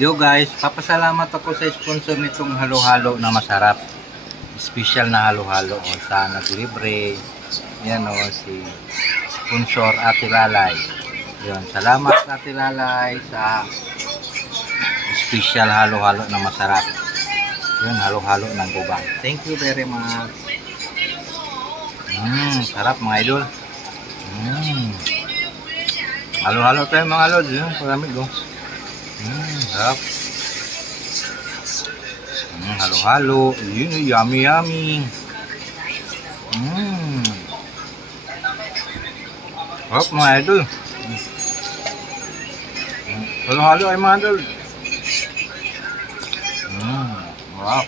Yo guys, papasalamat ako sa sponsor nitong halo-halo na masarap. Special na halo-halo o sa naglibre. Yan o si sponsor Ate Lalay. Yun, salamat Ate Lalay sa special halo-halo na masarap. Yun, halo-halo ng gubang. Thank you very much. Sarap mga idol. Halo-halo tayo mga lods. Yun, palamig o. Sarap. Halo-halo. Yummy yummy. Sarap mga idol. Halo-halo ay mga idol. Sarap.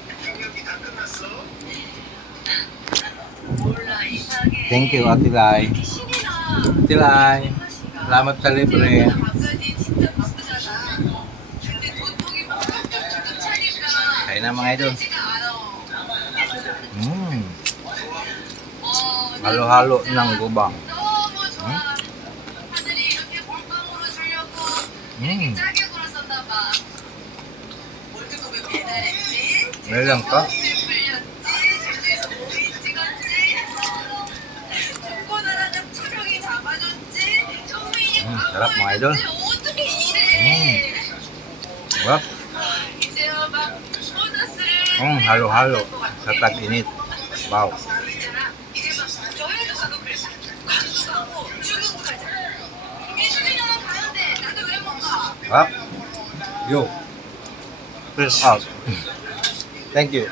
Thank you Ate Lai. Ate Lai. Salamat sa libre. Kaya na mga idol. Halo-halo ng gubang. Meron ka? Sarap mga idol. Sarap. Halo-halo sa tag-init. Wow. Sarap. Yo. Peace out. Thank you.